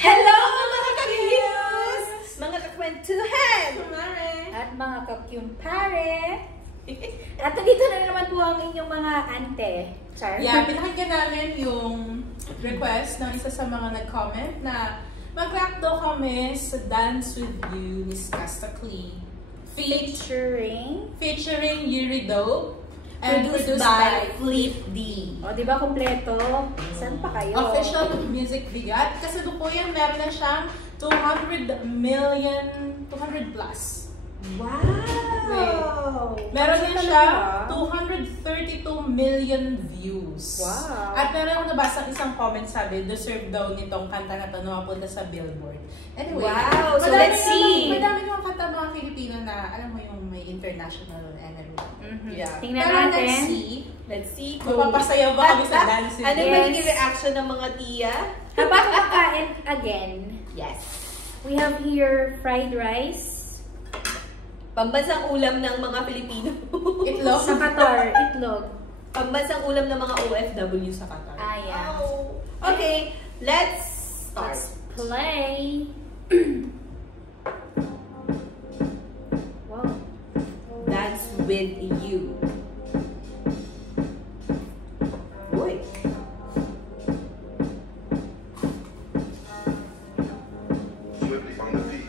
Hello mga ka-news! Mga kakwentuhan! At mga kakyumpare! At nandito na naman po ang inyong mga ante. Char? Yeah, pinakinggan namin yung request ng isa sa mga nag-comment na mag-rap daw kami sa Dance With You, Miss Casta Clee. Featuring Yuri Dope. And produced by Flip D. O, di ba kompleto? Saan pa kayo? Official music video. At kasi doon po yan, meron na siyang 200 million, 200 plus. Wow! Meron na siya 232 million views. Wow! At meron akong nabasa isang comment, sabi, deserve daw nitong kanta na ito na mapunta sa Billboard. Anyway, wow! So let's see! Madami naman kanta mga Filipino na, alam mo yung may international and Yeah. Tingnan pero natin. Let's see kung mapapasayaw ba kami sa dancing. Ano yung magiging reaction ng mga tiya? Habang kakain again, Yes. we have here fried rice. Pambansang ulam ng mga Pilipino. Itlog. Sa Qatar, itlog. Pambansang ulam ng mga OFW sa Qatar. Yeah. Oh. Okay, let's start. Let's play. Wow. Dance With You. Uy. Swiftly on the beat.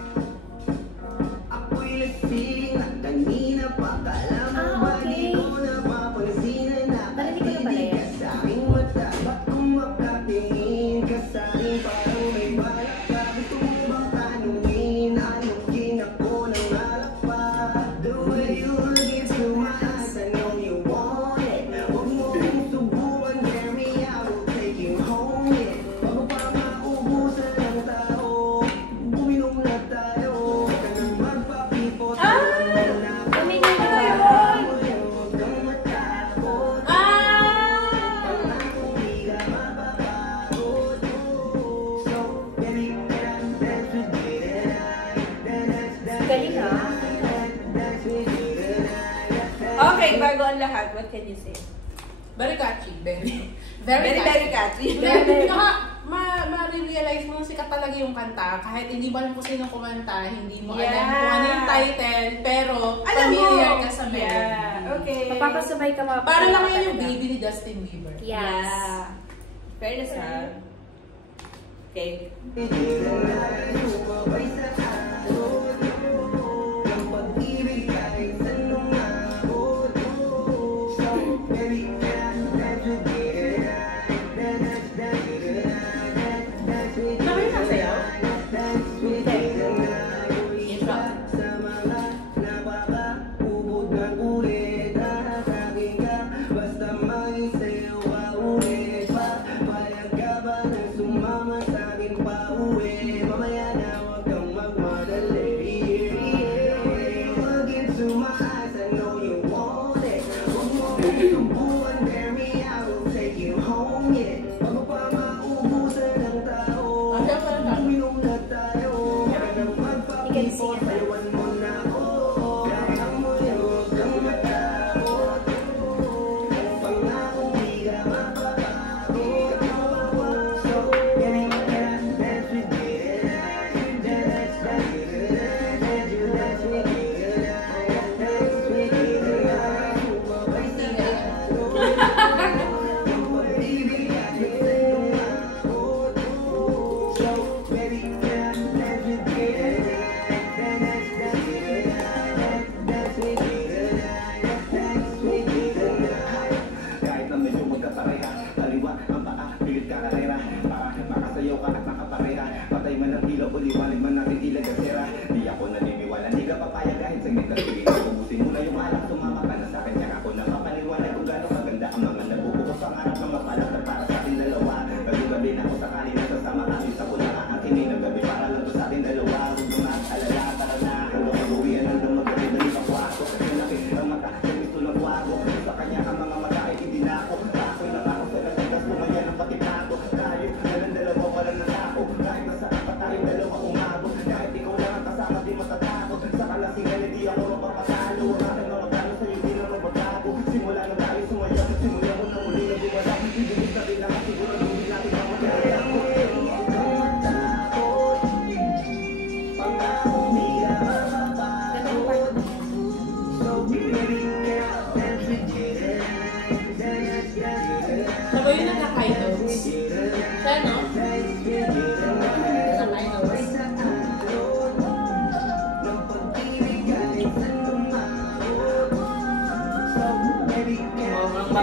Ako'y lasing at kanina pa kala mo ba di ko napapansin na Narinig ko na pala nakatitig yan. ka sa aking mata. Ba't kung makatingin ka sa akin parang may balak ka? Gusto mo bang tanungin anong ginako ng alak pa? The way you look into my eyes, I know you want it. Huwag mo kong subukan, dare me, I will take you home, yeah. Bago pa maubusan ng tao, uminom na tayo. Huwag ka nang magpapipot. Tumingin na yun! Huwag kang matakot. Pangako di ka mapapagod. So, baby, can I dance with you tonight? Dance Galing ha? with you tonight. Okay, bago ang lahat, what can you say? Very catchy. Very Very catchy. Very- ma-realize mo sikat talaga yung kanta. Kahit hindi mo alam kung sino kumanta, hindi mo alam Yeah. kung ano yung title, pero Alam mo. familiar ka sa melody. Yeah, okay. Mapapasabay ka mga Para lang yun yung baby ni Justin Bieber. Yes. Yeah. Fairness ha. Okay. Sumabay sa alon, ang pag-ibig kahit anong abot. So, baby, can I dance with you tonight? Dance with you tonight. Dance with you Bakit nasayaw? Dance with you tonight. Intro. Sa mga napaka-ubod ng ulit, hahasakin ka, basta mag-isayaw ka ulit pa. Payag ka ba na sumama sa'kin pa uwi? Mamaya na huwag kang magmadali. Look into my eyes, I know you want it. Huwag mo kong subukan, dare me, I will take you home, yeah. Bago pa maubusan ng tao, uminom na tayo. Huwag kang magpapipot, sayawan mo na ako. Kaya mo yun, huwag kang matakot. Pangako di ka mapapagod. So, baby, can I dance with you tonight? Dance with you tonight. Dance with you tonight. Dance with you tonight. Sumabay sa alon, ang pag-ibig kahit anong abot. So, baby, can I dance with you tonight? Dance with you tonight. Dance with you tonight. Dance with you tonight. Kahit na medyo magkapareha, kaliwa ang paa, pilit ka karera. Para makasayaw ka at makapareha. Patay man ang ilaw o liwanag man natin ilag at sera. Di ako naniniwala, di ka papayag kahit saglit na sige. Ubusin mo na yung alak, sumama ka na sa akin. Kaya ako napapaliwanag kung gano'ng kaganda ang mga nabubukas ang harap ng mapalakad para sa ating dalawa. Gabi na ako sakali na sasama kami sa kuna. Akin ng gabi para lang to sa ating dalawa. Huwag mo na alala, tara na. Hanggang mag-uwian hanggang magabi na rin ako. Kasi nakit ang mata, sa gusto ng wago. Sa kanya ang mga mata ay hindi na ako. Ako'y nakako sa nagtagas, pumayan ang pati plato. Tayo, walang dalawa, walang natako. Kahit masarap pa tayong dalawa umabot. Kahit ikaw lang ang kasama, di matatakot. Sa kalasingan, hindi ako mapapatalo. Ang aking mga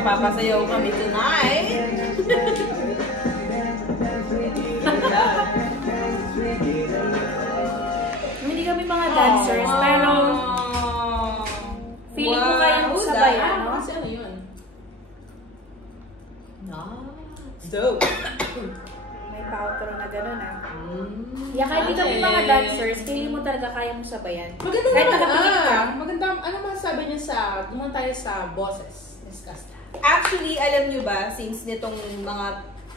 Magpapasayaw kami tonight. Hindi kami mga dancers, pero feeling ko kaya mo sabayan, no? Kasi ano yun? Dope. May pa-outro na gano'n, ah. Yeah, kahit hindi kami mga dancers, feeling mo talaga kaya mo sabayan. Maganda Kahit naman, nakatingin ka. maganda, ano masasabi niyo sa, dumaan tayo sa boses, Miss Casta? Actually, alam nyo ba, since nitong mga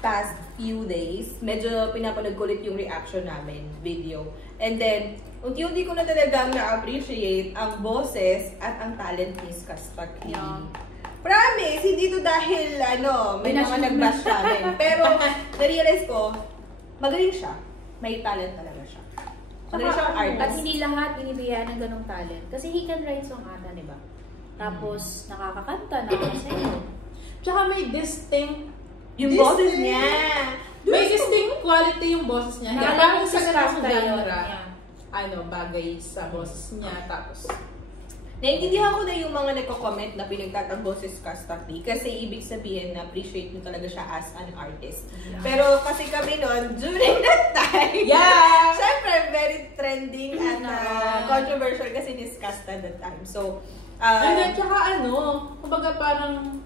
past few days, medyo pinapanood ko ulit yung reaction namin, video. And then, unti-unti ko na talagang na-appreciate ang boses at ang talent ni Casta. Yeah. Promise, hindi to dahil, may mga nag-bash namin. Pero, na-realize ko, magaling siya. May talent talaga siya. Magaling siyang artist. At hindi lahat binibigyan ng ganong talent. Kasi he can write song ata, di ba? Tapos, nakakakanta, nakakasayaw. Tsaka may distinct, Yung boses niya. may distinct quality yung boses niya. Hindi parang sa ganang genre, Yeah. bagay sa boses niya. Tapos, Naiintindihan ko na yung mga nagko-comment na pinagtatanggol si Casta kasi ibig sabihin na appreciate mo talaga siya as an artist. Yeah. Pero kasi kami noon, during that time, yeah! syempre very trending at controversial kasi ni Casta that time. So, and then, tsaka kumbaga parang,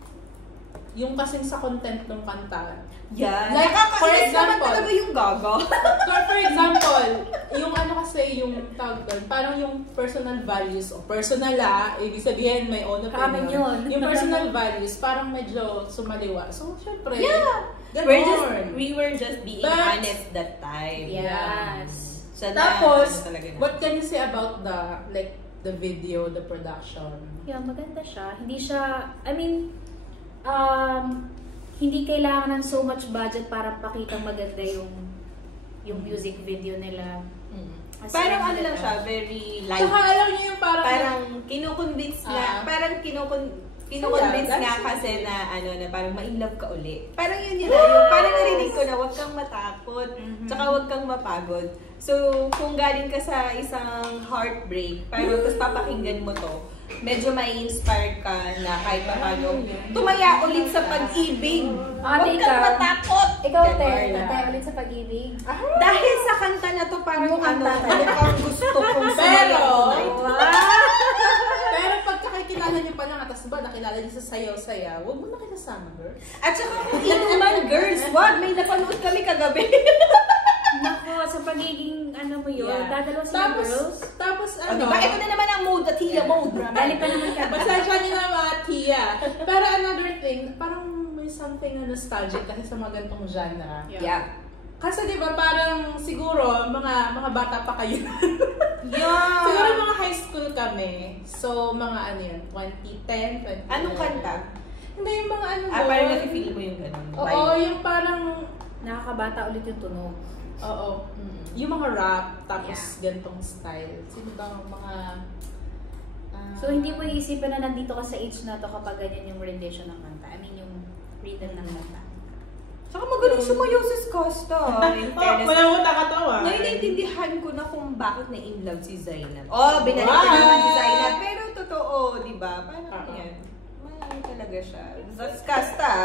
yung kasing sa content ng kanta. yeah. Like, for Nakakainis naman example, talaga yung gaga. for example, yung kasi yung tawag doon, parang yung personal values o personal ibig sabihin may own Kami opinion. yun. Yung personal values parang medyo sumaliwa. So, syempre, Yeah. ganon. We were just being But- honest that time. Yes. So, Tapos, talaga na. what can you say about the video, the production? Yeah, maganda siya. Hindi siya, hindi kailangan ng so much budget para pakitang maganda yung music video nila. As Parang in, lang siya, very light. Tsaka alam niyo yung Parang kinukonvince nga, kinukonvince Yeah, nga that's kasi na na parang ma-inlove ka uli. Parang yun yung parang narinig ko na huwag kang matakot, tsaka huwag kang mapagod. So, kung galing ka sa isang heartbreak, parang tapos papakinggan mo to, medyo may inspire ka na kahit pa paano tumaya ulit sa pag-ibig. Huwag Ate, kang ikaw. matakot. Ikaw, Ganon. tayo ulit sa pag-ibig. Dahil sa kanta na to, parang mukhang gusto kong Pero, sumayaw tonight. pero pagkakikilala niyo pa lang, atas ba, nakilala niyo sa sayaw-sayaw, huwag mo na kinasama, girl. At saka kung inuman, girls, wag, may napanood kami kagabi. Nako, sa pagiging mo yun, Yeah. dadalawa sila girls. Tapos Diba? Ito na naman ang mode, at hiya mode. Dali pa naman ka. pasensya niyo na mga tiya. Pero another thing, parang may something na nostalgic kasi sa mga ganitong genre. Yeah. Kasi di ba parang siguro mga bata pa kayo. Yeah. Siguro mga high school kami. So mga 2010, 2011. Anong kanta? Hindi yung mga Parang nafe-feel mo yung ganun. Oo, yung parang Nakakabata ulit yung tunog. oo. Yung mga rap tapos ganitong style. Sino ba ang mga So, hindi mo iisipin na nandito ka sa age na to kapag ganyan yung rendition ng kanta. Yung rhythm ng kanta. Saka magaling sumayaw si Casta. In fairness. wala mo takatawa. Ngayon, naintindihan ko na kung bakit na-in-love si Zainab. Binalik ko naman si Zainab. Pero totoo, di ba? Parang yan. Mahal talaga siya. That's Casta.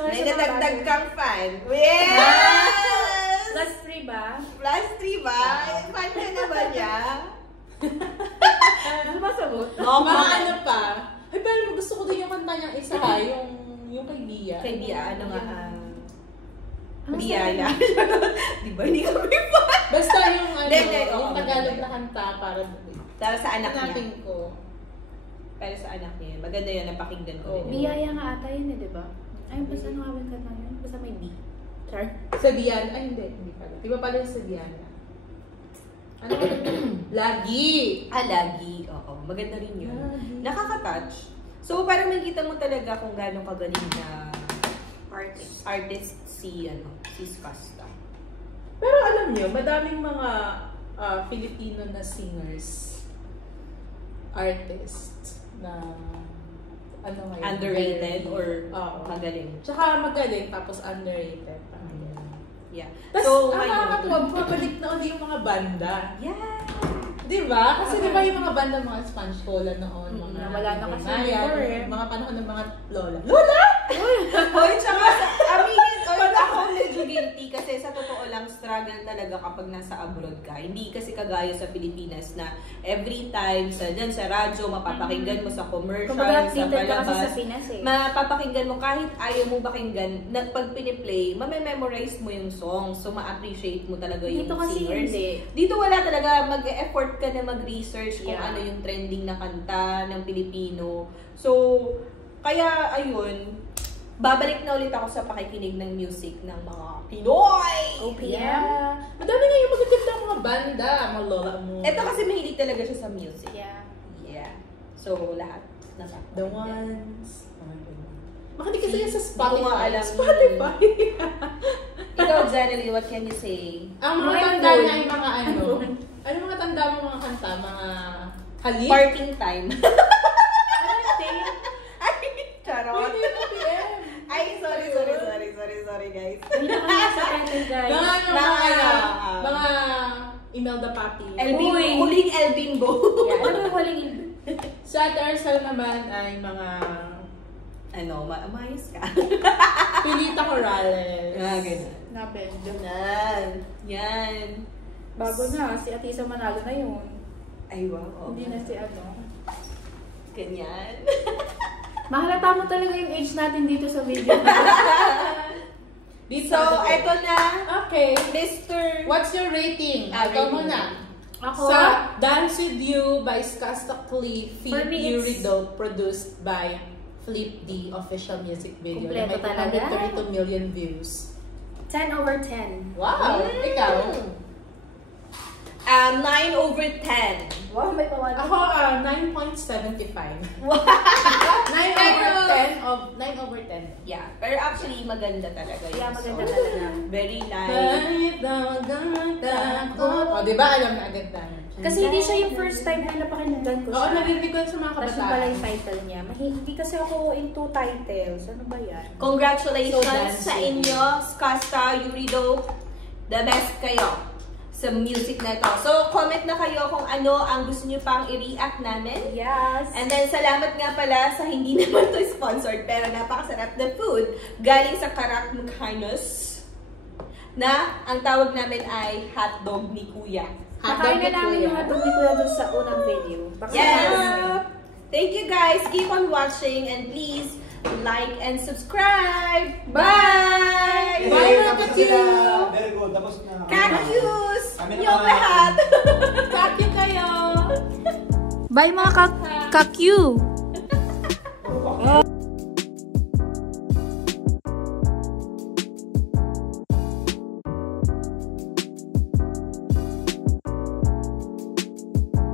May nadagdag kang fan. Yes! Plus 3 ba? Plus 3 ba? Fan ka na ba niya? Ano ba sagot? No, Mga pa. Ay, pero gusto ko din yung kanta niyang isa yung kay Bia. Kay Bia, Ano Rihanna. Di ba? Hindi kami fan. Basta yung oo. yung Tagalog na kanta para Para sa anak niya. natin ko. Para sa anak niya. Maganda yun, napakinggan ko Oo. rin. Biyaya nga ata yun di ba? Ay, basta ano nga ba yung kanta yun? Basta may B. Char? Sa Diana, ay hindi pala. Di ba pala yung sa Diana? Ano ba? Lagi! Lagi. Oo. Maganda rin yun. Lagi. Nakaka-touch. So, parang makikita mo talaga kung gano'ng kagaling na Artist. si Casta. Pero alam niyo, madaming mga Filipino na singers, artists na ngayon? Underrated or Oo. magaling. Tsaka magaling, tapos underrated. Yeah. Tapos, So, ang ngayon- nakakatuwa, bumabalik na ulit yung mga banda. Yeah. Diba? Kasi diba yung mga banda, mga Sponge Cola noon, mga wala na kasi Maya, before eh. mga panahon ng mga lola. Lola! Hoy, tsaka aminin, ako medyo guilty kasi sa totoo lang, struggle talaga kapag nasa abroad ka. Hindi kasi kagaya sa Pilipinas na every time dyan sa radyo, mapapakinggan mo sa commercial, Kumbaga, sa updated ka kasi palabas. sa Pinas eh. Mapapakinggan mo kahit ayaw mo pakinggan, pag piniplay, mamememorize mo yung song. So, ma-appreciate mo talaga yung Dito kasi singers. hindi. Dito wala talaga, mag-effort ka na mag-research kung Yeah. ano yung trending na kanta ng Pilipino. So, kaya ayun, babalik na ulit ako sa pakikinig ng music ng mga Pinoy! OPM? Yeah. Madami nga yung magaganda mga banda, mga lola mo. Ito kasi mahilig talaga siya sa music. Yeah. Yeah. So, lahat. The Ones. Bakit di kasi yan sa Hindi ko Spotify? nga alam. Spotify. Ikaw, Janelie, what can you say? Ang mga Mga tanda cool. na yung mga ano. Ano mga tanda mo mga kanta? Mga halik? Parting time. Ano Ay, charot. Hindi yung OPM. Ay, sorry guys. Hindi na kami sa trending guys. Mga ano, Mga mga Imelda Papi. Elbimbo. Uy. Huling Elbimbo. Yeah, ano yung huling Sa Arsal naman ay mga Ano, maayos ka. Pilita Corrales. Ganun. Napend? Yan. Bago na, si Atisa Manalo na yun. Ay, wow. Hindi na si ano. Ganyan. Mahalata mo talaga yung age natin dito sa video. Dito, So, eto na. Okay. Mr. What's your rating? Ah, Ikaw rating. muna. Ako? Sa Dance With You by Skasta Cliff, For me, it's- Eurido, produced by Flip D official music video. na Kumpleto may talaga. 232 million views. 10/10. Wow! Ikaw? 9/10. Wow, may pawag. Ako, 9.75. 9/10. Yeah. Pero actually, maganda talaga yun. Yeah, maganda talaga. Very light. Kahit na magtatakot. O, diba alam na agad tayo? Kasi hindi siya yung first time na napakinggan ko Oo, siya. narinig ko sa mga Tapos yung pala kabataan. yung title niya. Hindi kasi ako into titles. Ano ba yan? Congratulations So, dancing. sa inyo, Skasta, Eurido. The best kayo sa music na ito. So, comment na kayo kung ano ang gusto nyo pang i-react namin. Yes. And then, salamat nga pala sa hindi naman to sponsored, pero napakasarap na food galing sa Karak Mukhanos na ang tawag namin ay hotdog ni Kuya. Nakain na namin yung hotdog ni Kuya doon sa unang video. Baka Yeah! Thank you guys. Keep on watching and please like and subscribe. Bye! Bye, mga Kakyu! Very good. Tapos na. Kakyus! Kami na Yung mga- lahat! Kakyu kayo! Bye mga Kakyu!